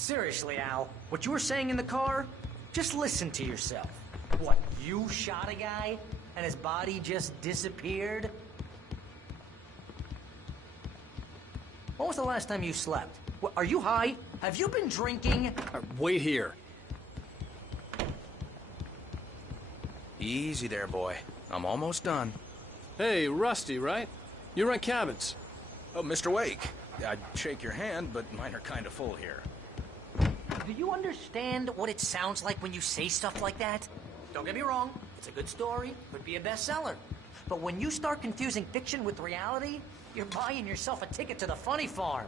Seriously, Al, what you were saying in the car, just listen to yourself. What, you shot a guy and his body just disappeared? When was the last time you slept? What, are you high? Have you been drinking? Wait here. Easy there, boy. I'm almost done. Hey, Rusty, right? You rent cabins. Oh, Mr. Wake. I'd shake your hand, but mine are kind of full here. Do you understand what it sounds like when you say stuff like that? Don't get me wrong, it's a good story, could be a bestseller. But when you start confusing fiction with reality, you're buying yourself a ticket to the funny farm.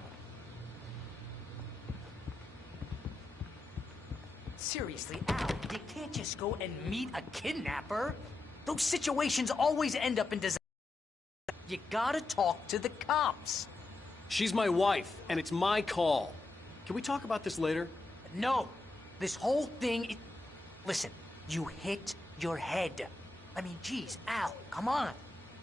Seriously, Al, you can't just go and meet a kidnapper. Those situations always end up in disaster. You gotta talk to the cops. She's my wife, and it's my call. Can we talk about this later? No, this whole thing Listen, you hit your head. I mean, geez, Al, come on.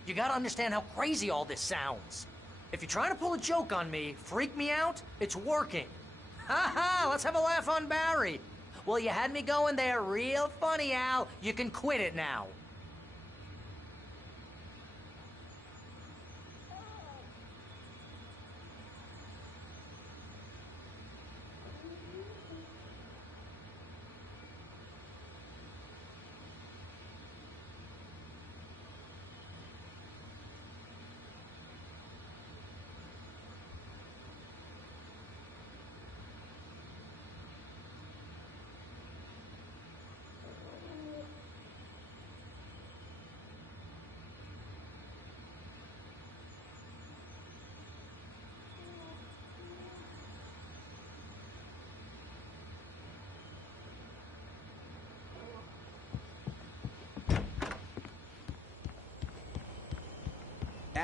You gotta understand how crazy all this sounds. If you're trying to pull a joke on me, freak me out, it's working. Ha ha, let's have a laugh on Barry. Well, you had me going there real funny, Al. You can quit it now.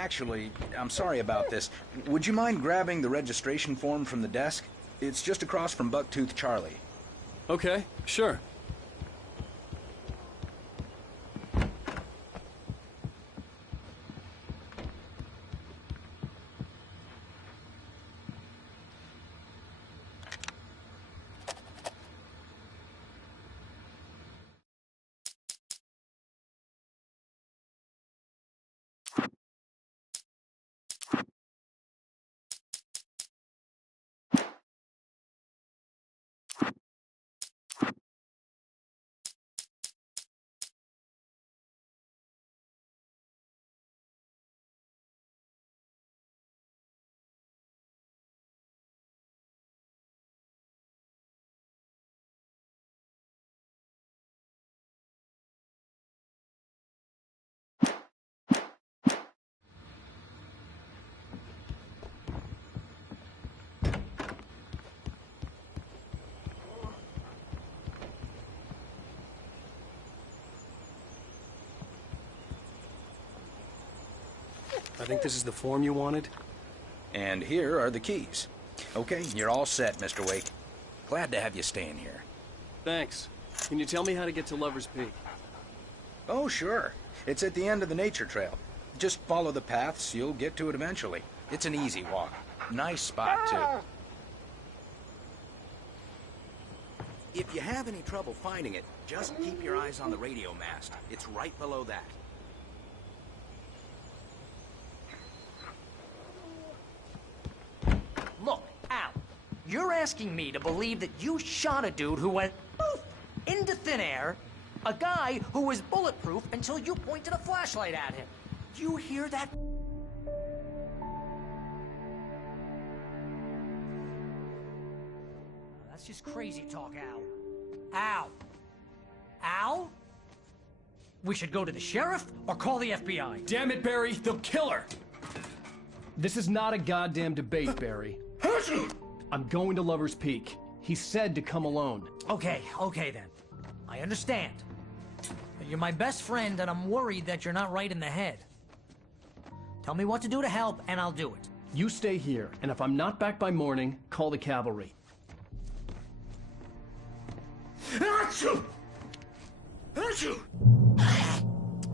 Actually, I'm sorry about this. Would you mind grabbing the registration form from the desk? It's just across from Bucktooth Charlie. Okay, sure. I think this is the form you wanted. And here are the keys. Okay, you're all set, Mr. Wake. Glad to have you staying here. Thanks. Can you tell me how to get to Lover's Peak? Oh, sure. It's at the end of the nature trail. Just follow the paths, you'll get to it eventually. It's an easy walk. Nice spot, too. If you have any trouble finding it, just keep your eyes on the radio mast. It's right below that. Look, Al, you're asking me to believe that you shot a dude who went poof into thin air, a guy who was bulletproof until you pointed a flashlight at him. You hear that? That's just crazy talk, Al. Al. Al? We should go to the sheriff or call the FBI. Damn it, Barry! They'll kill her! This is not a goddamn debate, Barry. I'm going to Lover's Peak. He said to come alone. Okay then. I understand. But you're my best friend, and I'm worried that you're not right in the head. Tell me what to do to help, and I'll do it. You stay here, and if I'm not back by morning, call the cavalry.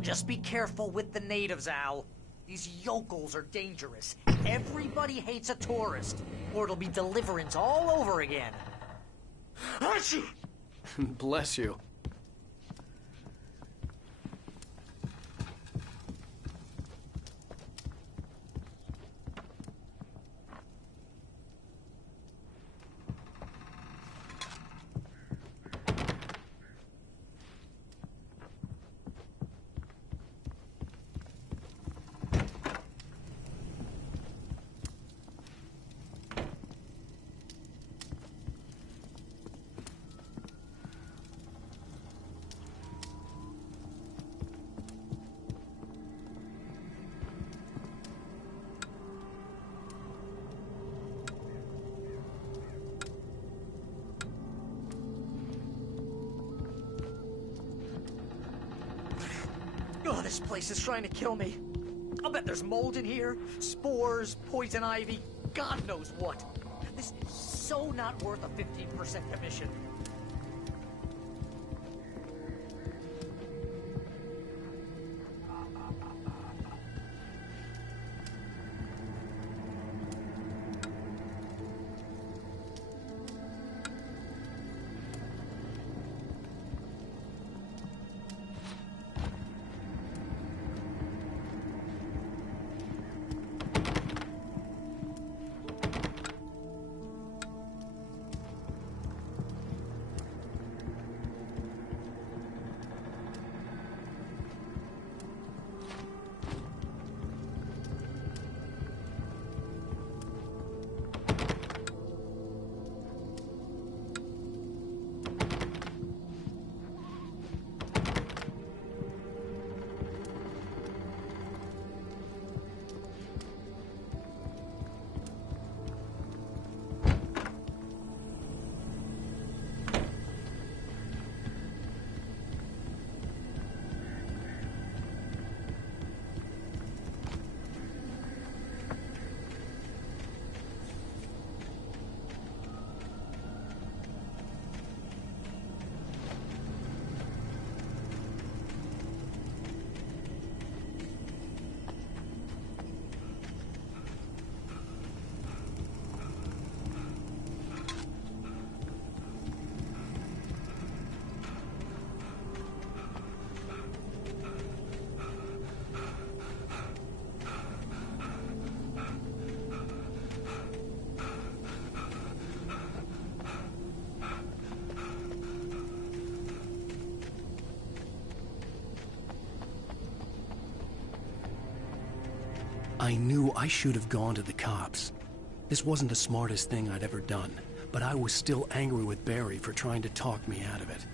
Just be careful with the natives, Al. These yokels are dangerous. Everybody hates a tourist, or it'll be Deliverance all over again. Achoo! Bless you. Oh, this place is trying to kill me. I'll bet there's mold in here, spores, poison ivy, God knows what. This is so not worth a 15% commission. I knew I should have gone to the cops. This wasn't the smartest thing I'd ever done, but I was still angry with Barry for trying to talk me out of it.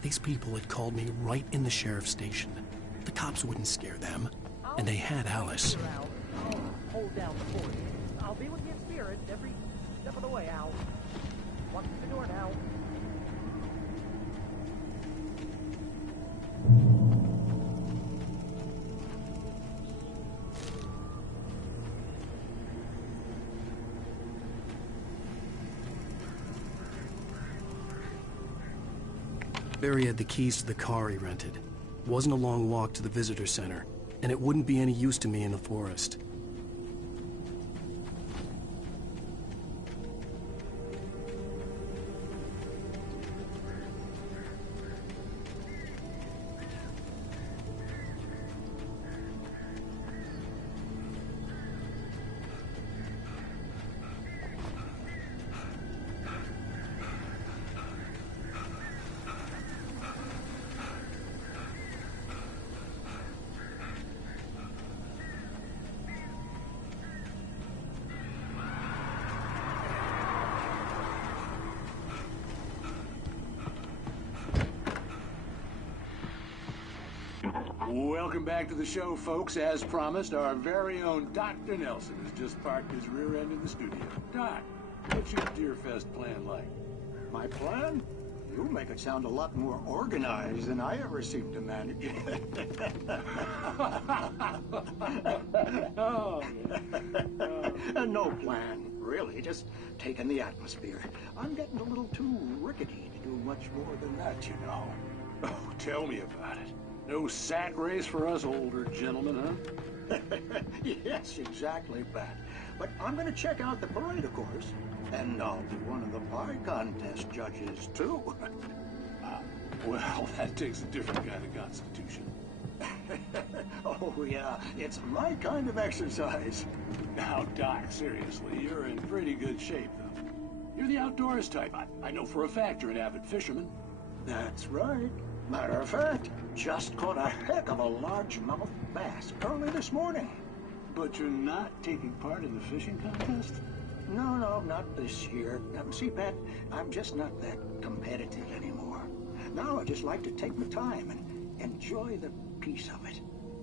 These people had called me right in the sheriff's station. The cops wouldn't scare them, and they had Alice. I'll hold down the fort. I'll be with you in spirit every step of the way, Al. Walk through the door now. Barry had the keys to the car he rented. It wasn't a long walk to the visitor center, and it wouldn't be any use to me in the forest. Welcome back to the show, folks. As promised, our very own Dr. Nelson has just parked his rear end in the studio. Doc, what's your Deerfest plan like? My plan? You make it sound a lot more organized than I ever seem to manage. No plan, really. Just taking the atmosphere. I'm getting a little too rickety to do much more than that, you know. Oh, tell me about it. No sack race for us older gentlemen, huh? Yes, exactly, Pat. But I'm gonna check out the parade, of course. And I'll be one of the pie contest judges, too. Well, that takes a different kind of constitution. Oh, yeah, it's my kind of exercise. Now, Doc, seriously, you're in pretty good shape, though. You're the outdoors type. I know for a fact you're an avid fisherman. That's right. Matter of fact, just caught a heck of a largemouth bass early this morning. But you're not taking part in the fishing contest? No, not this year. See, Pat, I'm just not that competitive anymore. Now I just like to take my time and enjoy the peace of it.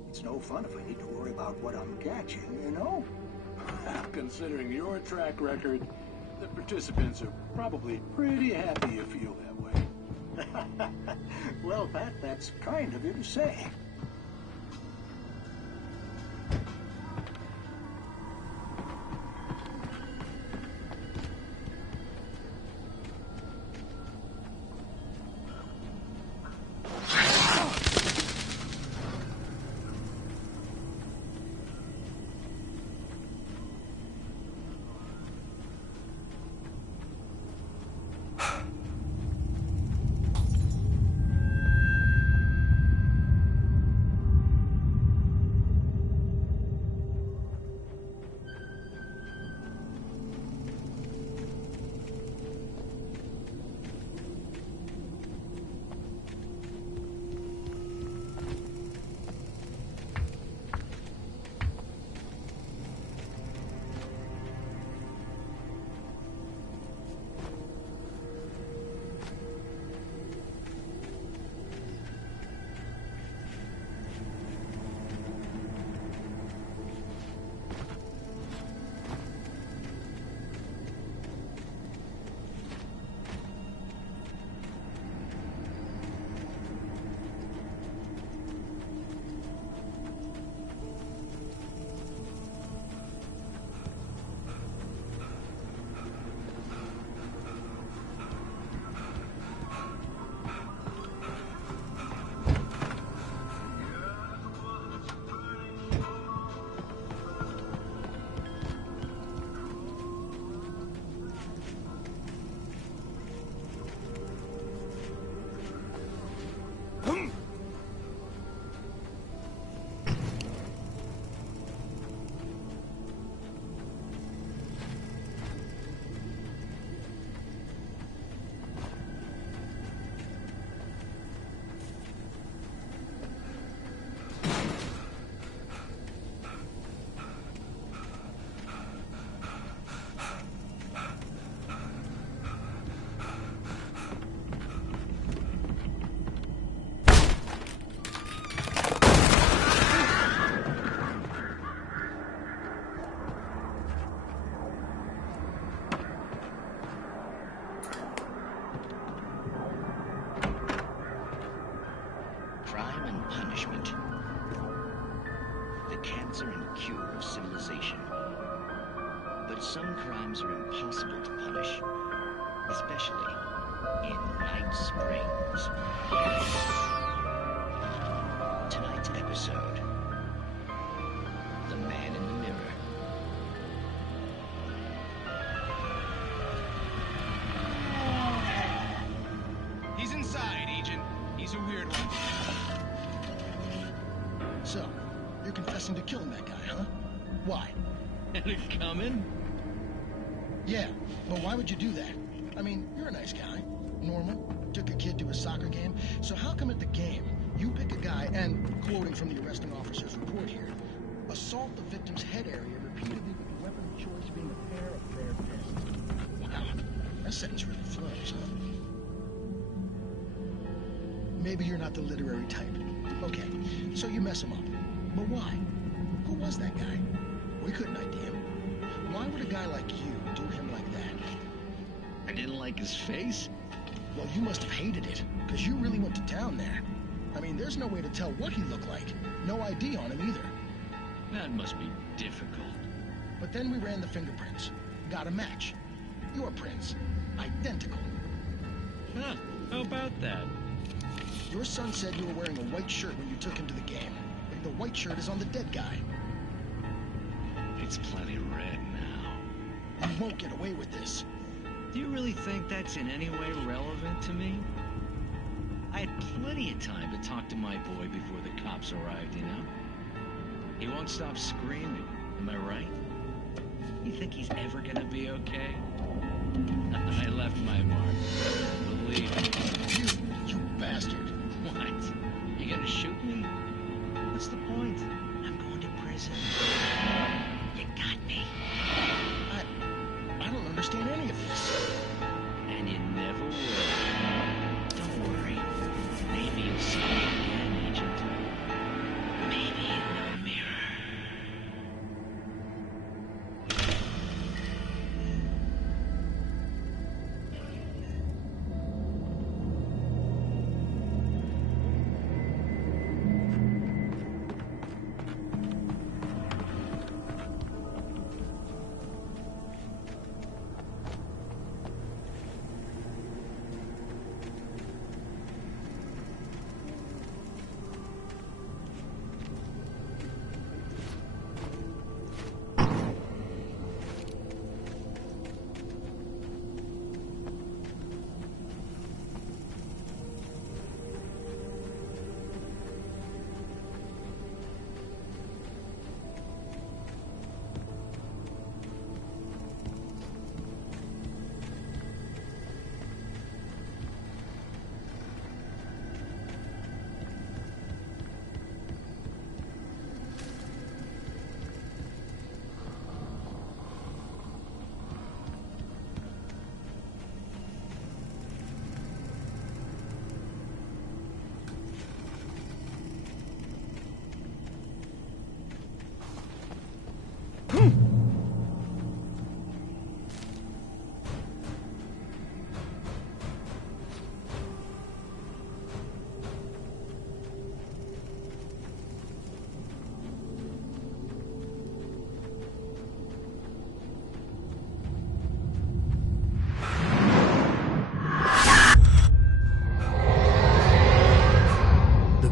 It's no fun if I need to worry about what I'm catching, you know? Considering your track record, the participants are probably pretty happy you feel that way. Well, Pat, that's kind of you to say. Some crimes are impossible to punish, especially in Night Springs. Tonight's episode, The Man in the Mirror. He's inside, Agent. He's a weird one. So, you're confessing to killing that guy, huh? Why? Had it coming? Yeah, but why would you do that? I mean, you're a nice guy. Normal. Took a kid to a soccer game. So how come at the game, you pick a guy and, quoting from the arresting officer's report here, assault the victim's head area repeatedly with the weapon of choice being a pair of bare fists? Wow, that sentence really flows, huh? Maybe you're not the literary type. Okay, so you mess him up. But why? Who was that guy? We couldn't ID him. Why would a guy like you do him like that? I didn't like his face. Well, you must have hated it, because you really went to town there. I mean, there's no way to tell what he looked like. No ID on him either. That must be difficult. But then we ran the fingerprints. Got a match. Your prints. Identical. Huh, how about that? Your son said you were wearing a white shirt when you took him to the game. The white shirt is on the dead guy. It's plenty red now. You won't get away with this. Do you really think that's in any way relevant to me? I had plenty of time to talk to my boy before the cops arrived, you know? He won't stop screaming, am I right? You think he's ever gonna be okay? I left my mark. Believe me. You bastard. What? You gonna shoot me? What's the point? I'm going to prison. You got me. I don't understand any of this. And you never will. Don't worry. Maybe you'll see me again, Agent. Maybe in the mirror.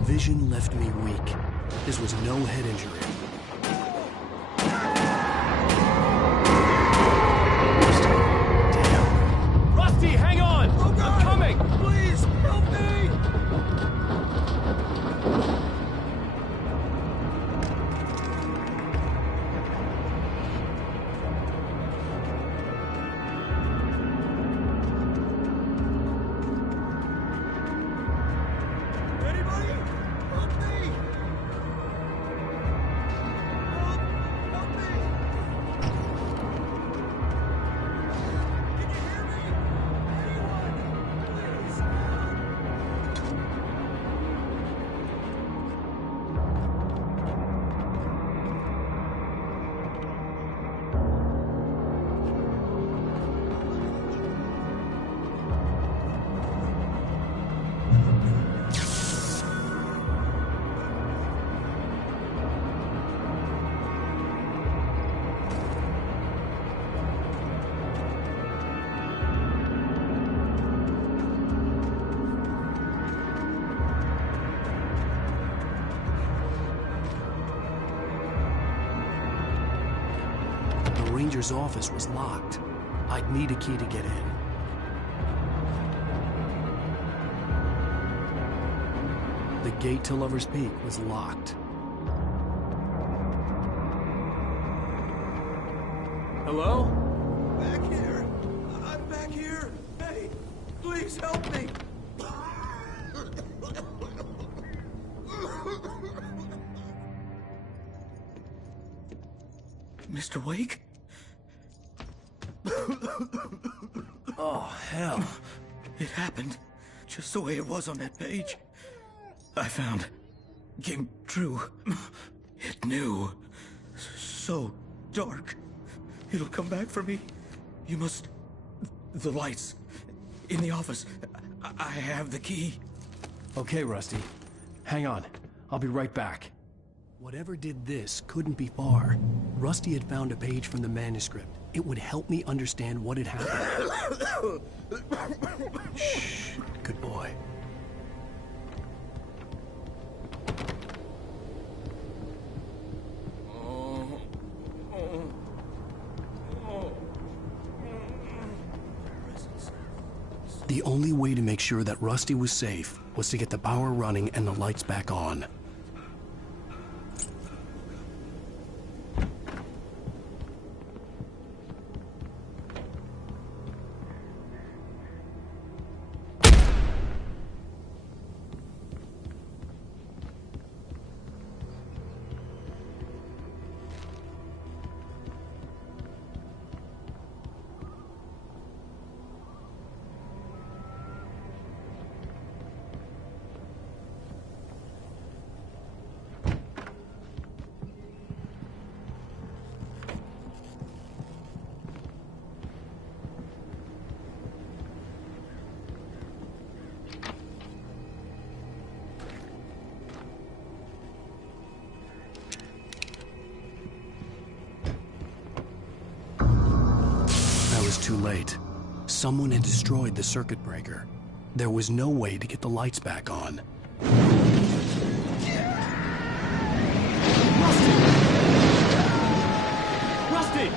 Vision left me weak. This was no head injury. Damn. Rusty, hang on! Oh, God. I'm coming! Please, help me! Anybody? Help me! Help me! Can you hear me? Anyone? Please, help! The ranger's office was locked. I'd need a key to get in. The gate to Lover's Peak was locked. Hello? Back here! I'm back here! Hey, please help me! Mr. Wake? Oh, hell. It happened just the way it was on that page. I found. Came true. It knew. So dark. It'll come back for me. You must. The lights. In the office. I have the key. Okay, Rusty. Hang on. I'll be right back. Whatever did this couldn't be far. Rusty had found a page from the manuscript. It would help me understand what had happened. Shh. Good boy. The only way to make sure that Rusty was safe was to get the power running and the lights back on. Too late. Someone had destroyed the circuit breaker. There was no way to get the lights back on. Rusty!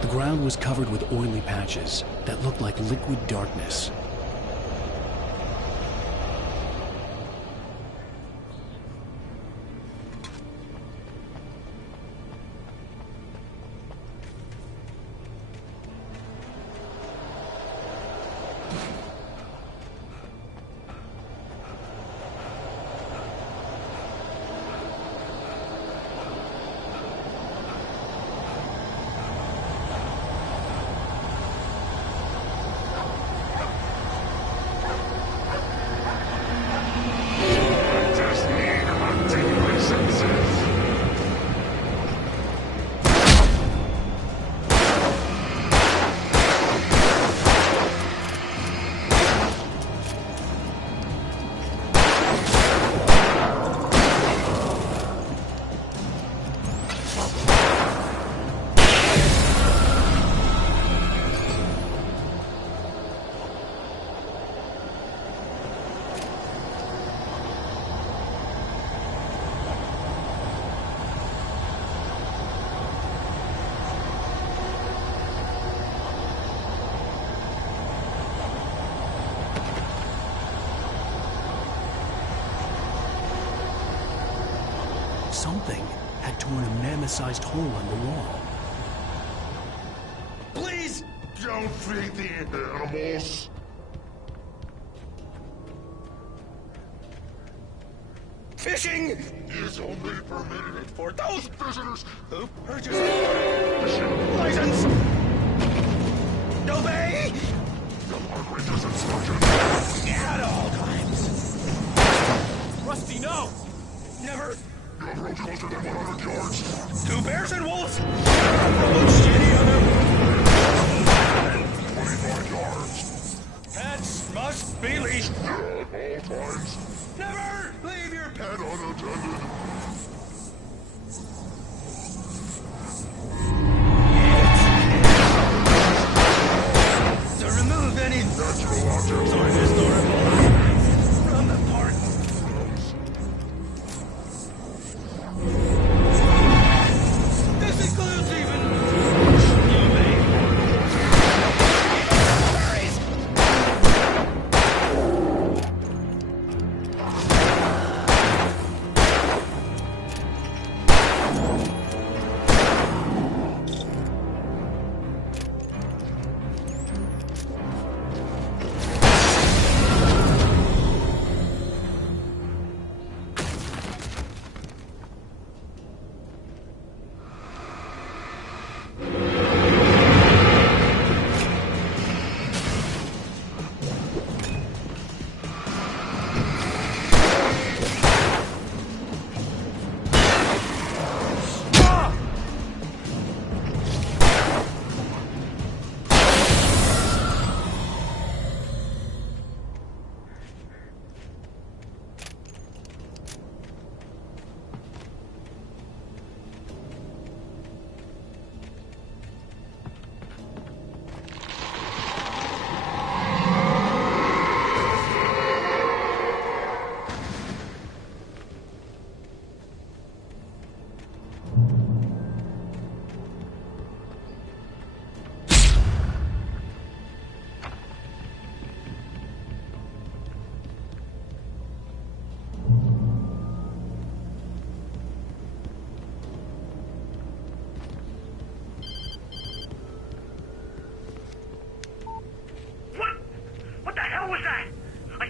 The ground was covered with oily patches that looked like liquid darkness. Something had torn a mammoth-sized hole in the wall. Please don't feed the animals. Fishing Is only permitted for those visitors who purchase a license. Obey at all times. Rusty, no! Never. Your road closer than 100 yards. 2 bears and wolves. Approach any other. 25 yards. Pets must be leashed. At all times. Never leave your pet. And unattended. To remove any Natural objects or historical items from the park. This includes even you may.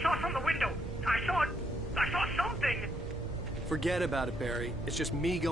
saw from the window. I saw something. Forget about it, Barry. It's just me going